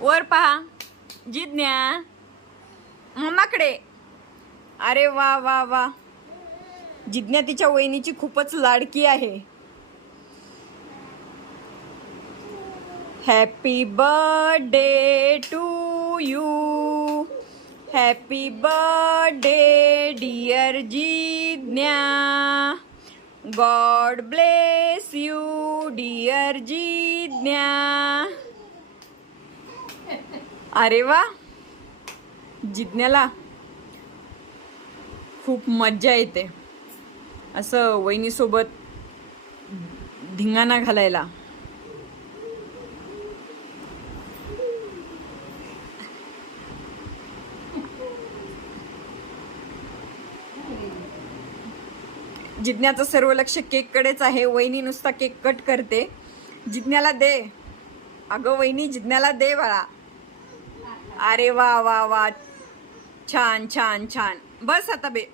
वर पहा जिज्ञा मम्माकडे. अरे वा वा वा, जिज्ञा तिच्या वहिनीची खूपच लाडकी आहे. Happy birthday to you, happy birthday dear Jigya, God bless you dear Jigya. अरे वा, जिज्ञाला खूप मज्जा येते असं वहिनीसोबत धिंगाणा घालायला. जिज्ञाचं सर्व लक्ष केककडेच आहे. वहिनी नुसता केक कट करते. जिज्ञाला दे. अगं वहिनी, जिज्ञाला दे बाळा. अरे वा वा वा, छान छान छान. बस आता बे.